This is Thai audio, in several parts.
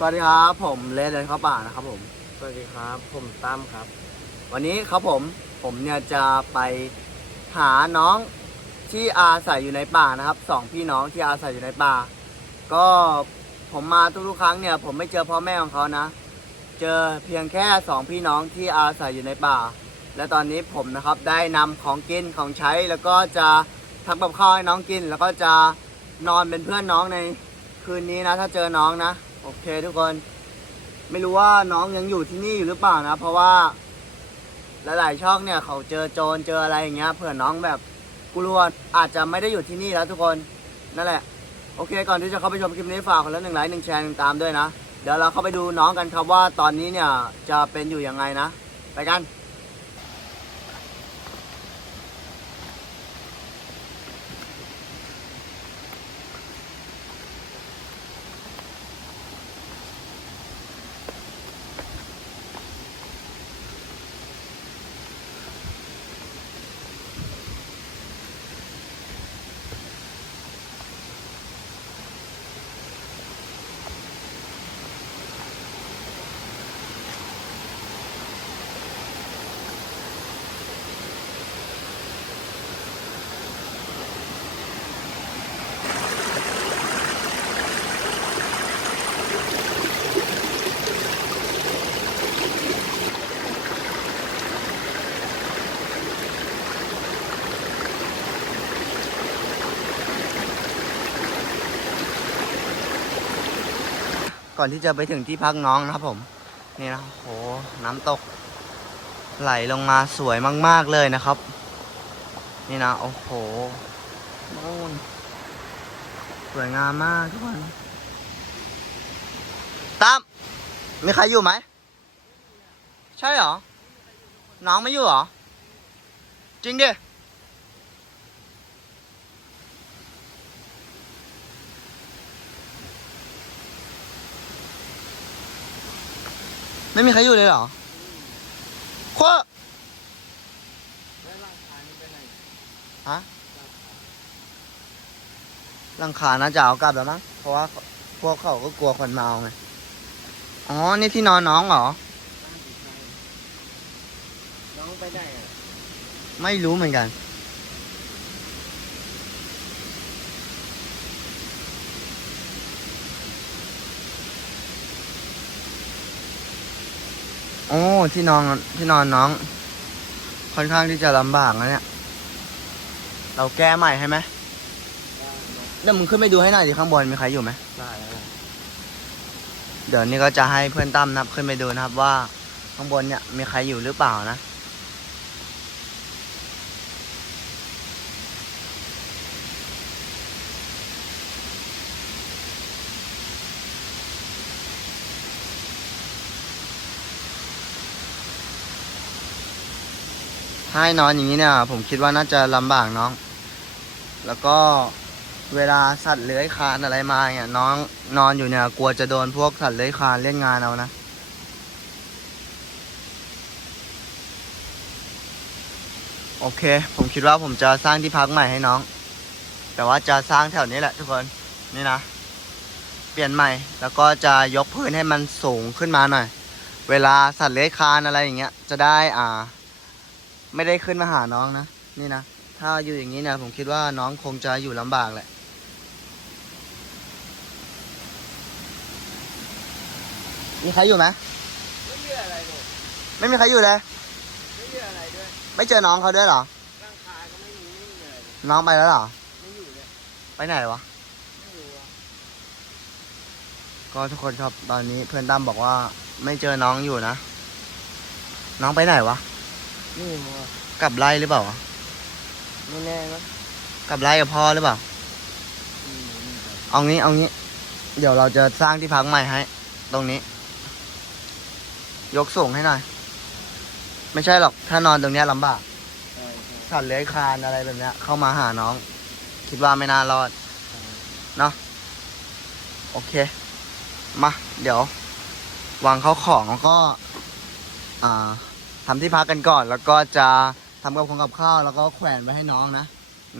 สวัสดีครับ ผมเลนเดินเข้าป่านะครับผม สวัสดีครับ ผมตั้มครับ วันนี้ครับผมผมเนี่ยจะไปหาน้องที่อาศัยอยู่ในป่านะครับสองพี่น้องที่อาศัยอยู่ในป่า ก็ผมมาทุกๆครั้งเนี่ย ผมไม่เจอพ่อแม่ของเขานะ เจอเพียงแค่สองพี่น้องที่อาศัยอยู่ในป่า และตอนนี้ผมนะครับได้นำของกินของใช้แล้วก็จะทำกับข้าวให้น้องกิน แล้วก็จะนอนเป็นเพื่อนน้องในคืนนี้นะ ถ้าเจอน้องนะ โอเคทุกคน ไม่รู้ว่าน้องยังอยู่ที่นี่อยู่หรือเปล่านะ เพราะว่าหลายๆช่องเนี่ยเขาเจอโจรเจออะไรอย่างเงี้ยเผื่อน้องแบบกลัวอาจจะไม่ได้อยู่ที่นี่แล้วทุกคนนั่นแหละ โอเค ก่อนที่จะเข้าไปชมคลิปนี้ฝากคนละหนึ่งไลค์หนึ่งแชร์หนึ่งตามด้วยนะ เดี๋ยวเราเข้าไปดูน้องกันครับว่าตอนนี้เนี่ยจะเป็นอยู่ยังไงนะ ไปกัน ก่อนที่จะไปถึงที่พักน้องนะครับผม นี่นะโหน้ำตก ไหลลงมาสวยมาก ๆเลยนะครับ นี่นะโอ้โหนู่นสวยงามมากทุกคนตั้มมีใครอยู่ไหม ใช่เหรอ น้องไม่อยู่เหรอ จริงดิ ไม่มีใครอยู่เลยเหรอขั้วฮะหลังคาน่าจะเอากลับแล้วมั้ง เพราะว่าพวกเขาก็กลัวคนมาเอาไง อ๋อ นี่ที่นอนน้องเหรอ น้องไปไหนอะไม่รู้เหมือนกัน โอ้ที่นอนที่นอนน้อง ค่อนข้างที่จะลำบากนะเนี่ย เราแก้ใหม่ให้ไหมเดี๋ยวมึงขึ้นไปดูให้หน่อยดิข้างบนมีใครอยู่ไหมได้แล้วเดี๋ยวนี้ก็จะให้เพื่อนตั้มนะครับขึ้นไปดูนะครับว่า ข้างบนเนี่ยมีใครอยู่หรือเปล่านะ ถ้าให้นอนอย่างนี้เนี่ย ผมคิดว่าน่าจะลำบากน้อง แล้วก็เวลาสัตว์เลื้อยคลานอะไรมาเนี่ยน้องนอนอยู่เนี่ย กลัวจะโดนพวกสัตว์เลื้อยคลานเล่นงานเอานะโอเค ผมคิดว่าผมจะสร้างที่พักใหม่ให้น้อง แต่ว่าจะสร้างแถวนี้แหละทุกคน นี่นะ เปลี่ยนใหม่ แล้วก็จะยกพื้นให้มันสูงขึ้นมาหน่อย เวลาสัตว์เลื้อยคลานอะไรอย่างเงี้ย จะได้อ่า ไม่ได้ขึ้นมาหาน้องนะ นี่นะ ถ้าอยู่อย่างนี้เนี่ยผมคิดว่าน้องคงจะอยู่ลำบากแหละ มีใครอยู่ไหมไม่มีอะไรเลยไม่มีใครอยู่เลย ไม่มีอะไรด้วยไม่เจอน้องเขาด้วยเหรอ ร่างกายก็ไม่มีไม่มีอะไรเลยน้องไปแล้วเหรอ ไม่อยู่เลยไปไหนวะ ไม่รู้อะก็ทุกคนครับตอนนี้เพื่อนตั้มบอกว่า ไม่เจอน้องอยู่นะ น้องไปไหนวะ ไม่รู้อะกลับไล่หรือเปล่าวะไม่แน่นะกลับไล่กับพ่อหรือเปล่าไม่รู้เหมือนกันเอางี้เอางี้ เดี๋ยวเราจะสร้างที่พักใหม่ให้ ตรงนี้ ยกสูงให้หน่อย ไม่ใช่หรอก ถ้านอนตรงเนี้ยลำบาก ใช่ใช่ สัตว์เลื้อยคลานอะไรแบบเนี้ย เข้ามาหาน้อง คิดว่าไม่น่ารอดใช่โอเค มา เดี๋ยว วางเข้าของแล้วก็ อ่า ทำที่พักกันก่อน แล้วก็จะทำกับของกับข้าว แล้วก็แขวนไว้ให้น้องนะ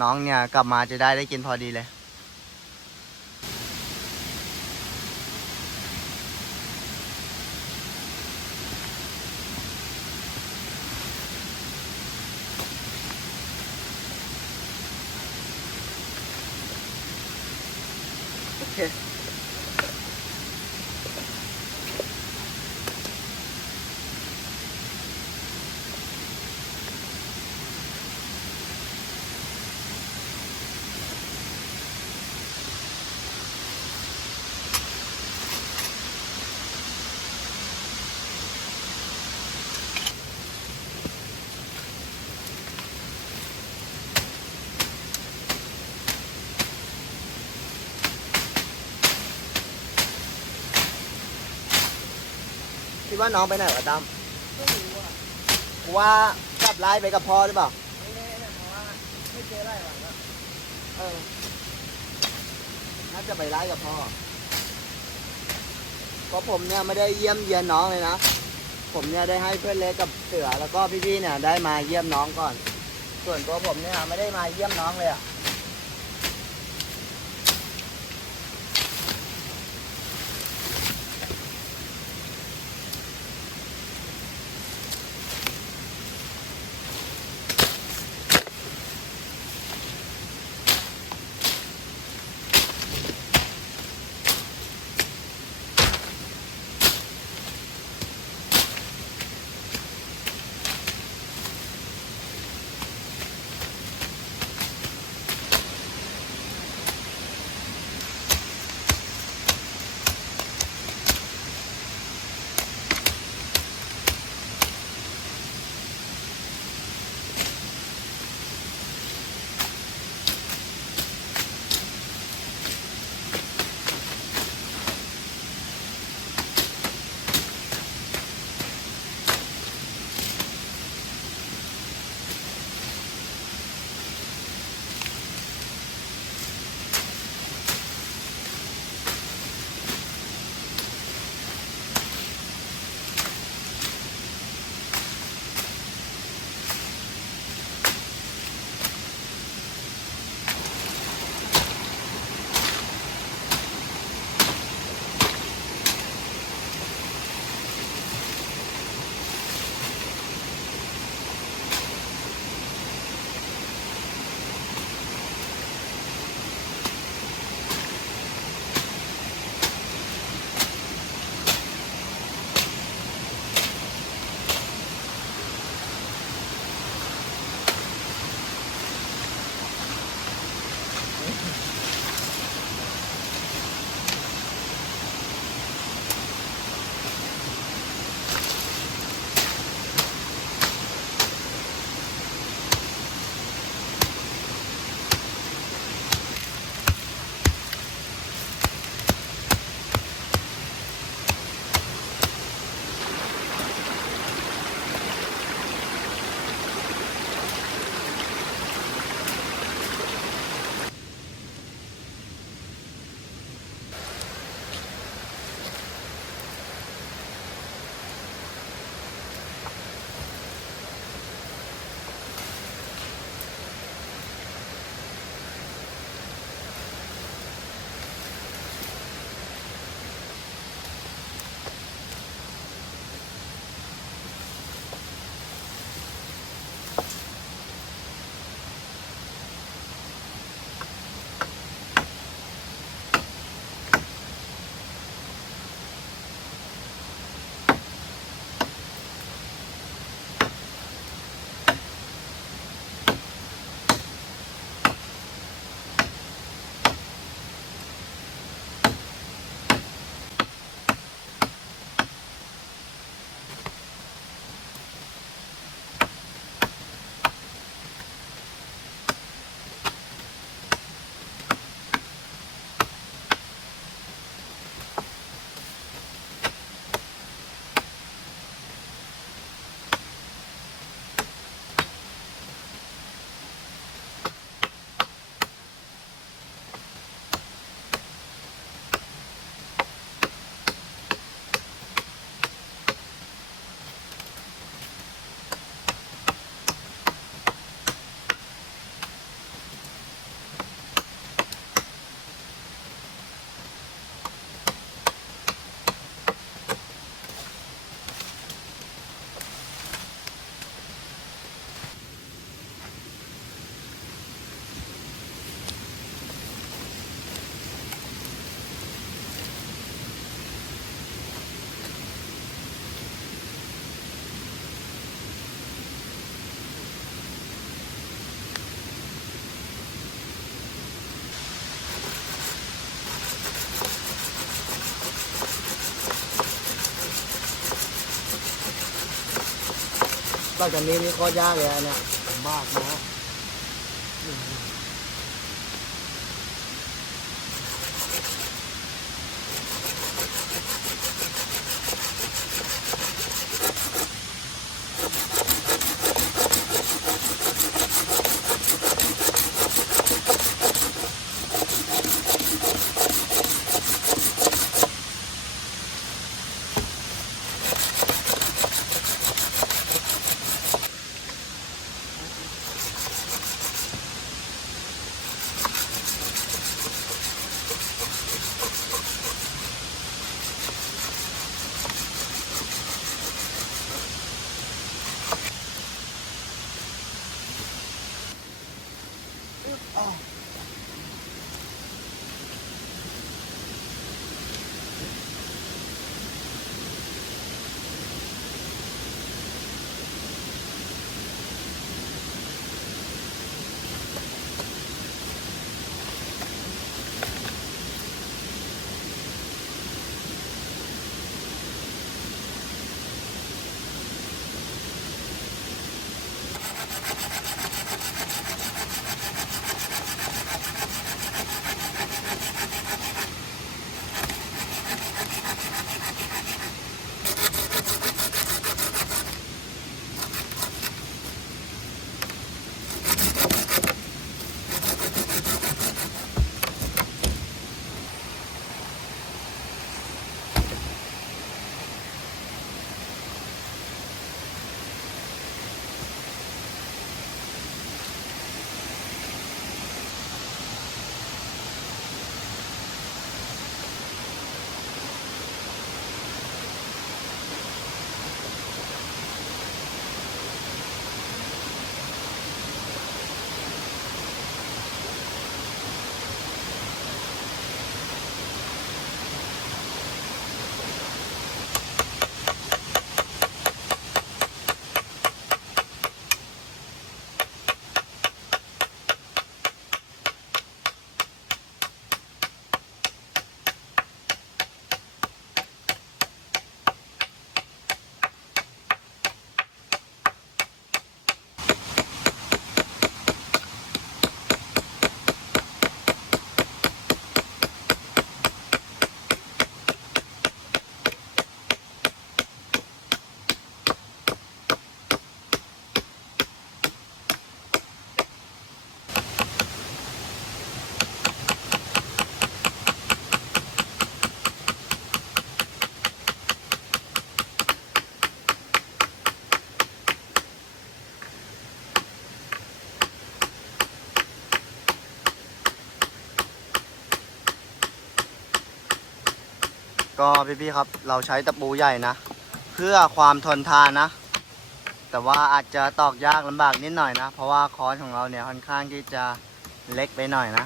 น้องเนี่ยกลับมาจะได้ได้กินพอดีเลย โอเค ดว่าน้องไปไหนวะตั้มไม่รู้อะกูว่ากลับไล่ไปกับพ่อหรือเปล่าไม่แน่นะเพราะว่าไม่เจอไล่หลังแล้วเออน่าจะไปไล่กับพ่อเพราะผมเนี่ยไม่ได้เยี่ยมเยียนน้องเลยนะ ผมเนี่ยได้ให้เพื่อนเล็กกับเสือแล้วก็พี่ๆเนี่ยได้มาเยี่ยมน้องก่อน ส่วนตัวผมเนี่ยไม่ได้มาเยี่ยมน้องเลยอะ อยกันนี้นี่ก็ยากเลยอันเนี่ยมากนะ ก็พี่ๆครับเราใช้ตะปูใหญ่นะ เพื่อความทนทานนะ แต่ว่าอาจจะตอกยากลำบากนิดหน่อยนะ เพราะว่าค้อนของเราเนี่ยค่อนข้างที่จะเล็กไปหน่อยนะ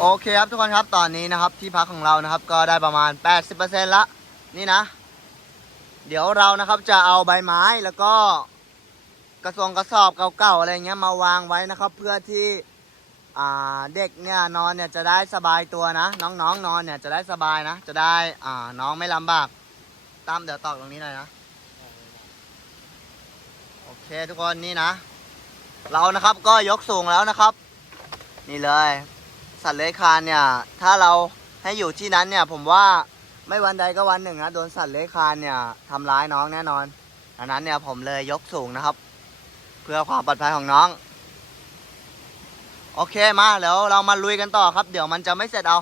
โอเคครับทุกคนครับตอนนี้นะครับที่พักของเรานะครับก็ได้ประมาณ 80%ละนี่นะ เดี๋ยวเรานะครับจะเอาใบไม้แล้วก็กระสงกระสอบเก่าๆอะไรเงี้ยมาวางไว้นะครับ เพื่อที่เด็กเนี่ยนอนเนี่ยจะได้สบายตัวนะ น้องๆนนอนเนี่ยจะได้สบายนะ จะได้น้องไม่ลำบากตามเดี๋ยวตอกตรงนี้หน่อยนะโอเคทุกคนนี่นะ เรานะครับก็ยกสูงแล้วนะครับ นี่เลย สัตว์เลื้อยคลานเนี่ย ถ้าเราให้อยู่ที่นั้นเนี่ย ผมว่าไม่วันใดก็วันหนึ่งนะโดนสัตว์เลื้อยคลานเนี่ยทำร้ายน้องแน่นอนดังนั้นเนี่ยผมเลยยกสูงนะครับ เพื่อความปลอดภัยของน้อง โอเคมาแล้วเรามาลุยกันต่อครับ เดี๋ยวมันจะไม่เสร็จเอา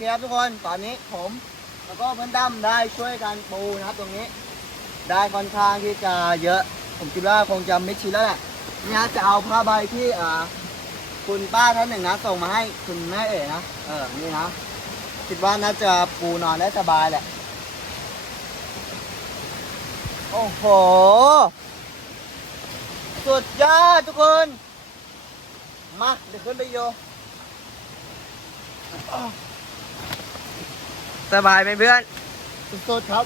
เคครับทุกคน ตอนนี้ผมแล้วก็เพื่อนตั้มได้ช่วยกันปูนะครับตรงนี้ ได้ค่อนข้างที่จะเยอะ ผมคิดว่าคงจะไม่ชินแล้วแหละนี่ฮะจะเอาผ้าใบที่อ่าคุณป้าท่านหนึ่งนะส่งมาให้คุณแม่เอ๋นะเออนี่นะคิดว่าน่าจะปูนอนได้สบายแหละ โอ้โห สุดยอดทุกคน มา เดี๋ยวขึ้นไปโย สบายไหมเพื่อน สุดๆครับ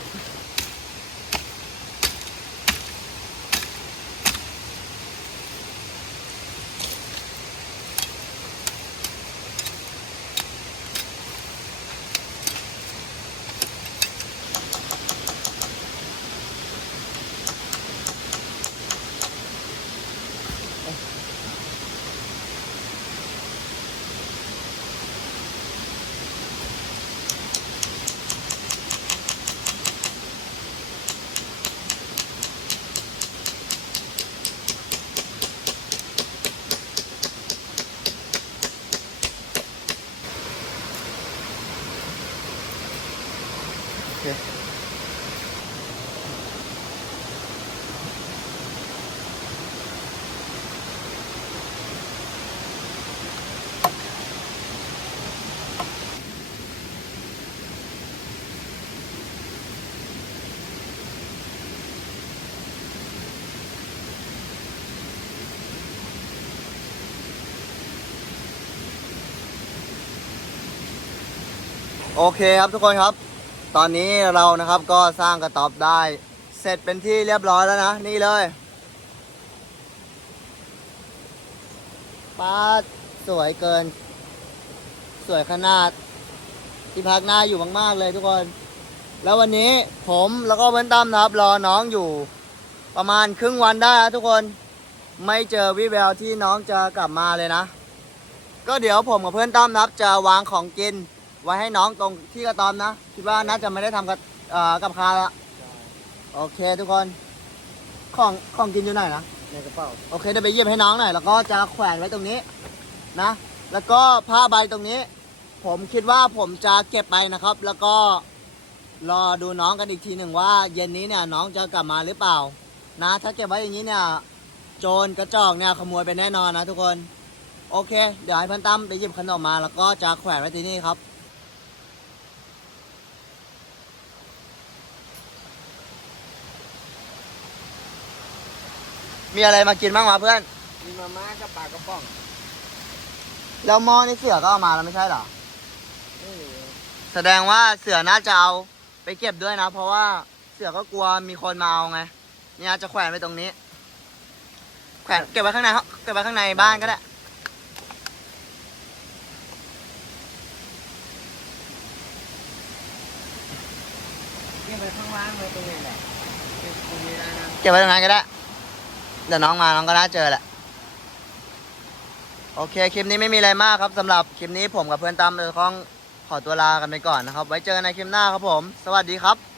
โอเคครับทุกคนครับ ตอนนี้เรานะครับก็สร้างกระต๊อบได้ เสร็จเป็นที่เรียบร้อยแล้วนะ นี่เลยป้าสวยเกิน สวยขนาด ที่พักหน้าอยู่มาก ๆ เลยทุกคน แล้ววันนี้ผมแล้วก็เพื่อนตั้มนะครับ รอน้องอยู่ประมาณครึ่งวันได้นะทุกคนไม่เจอวิแววที่น้องจะกลับมาเลยนะ ก็เดี๋ยวผมกับเพื่อนตั้มนะครับจะวางของกิน ไว้ให้น้องตรงที่กระต๊อบนะ คิดว่าน่าจะไม่ได้ทำกับเอ่อกับข้าวละโอเคทุกคน ของของกินอยู่ไหนนะ ในกระเป๋าโอเคเดี๋ยวไปเยี่ยมให้น้องหน่อย แล้วก็จะแขวนไว้ตรงนี้นะ แล้วก็ผ้าใบตรงนี้ ผมคิดว่าผมจะเก็บไปนะครับ แล้วก็รอดูน้องกันอีกทีหนึ่งว่า เย็นนี้เนี่ยน้องจะกลับมาหรือเปล่า นะ ถ้าเก็บไว้อย่างนี้เนี่ย โจรกระจอกเนี่ยขโมยไปแน่นอนนะทุกคน โอเค เดี๋ยวให้พันตั้มไปหยิบขนมมา แล้วก็จะแขวนไว้ที่นี่ครับ มีอะไรมากินบ้างวะเพื่อน มีมาม่ากับปลากระป๋องแล้วหม้อนี่เสือก็เอามาแล้วไม่ใช่เหรอ ไม่รู้แสดงว่าเสือน่าจะเอาไปเก็บด้วยนะ เพราะว่าเสือก็กลัวมีคนมาเอาไงเนี่ยจะแขวนไว้ตรงนี้ แขวนเก็บไว้ข้างในห้องเก็บไว้ข้างในบ้านก็ได้ เก็บไปข้างล่างเลยตรงนี้แหละเก็บตรงนี้ได้นะ เก็บไว้ตรงนั้นก็ได้ เดี๋ยวน้องมาน้องก็น่าเจอแหละ โอเคคลิปนี้ไม่มีอะไรมากครับสำหรับคลิปนี้ผมกับเพื่อนตั้มจะต้องขอตัวลากันไปก่อนนะครับ ไว้เจอกันในคลิปหน้าครับผม สวัสดีครับ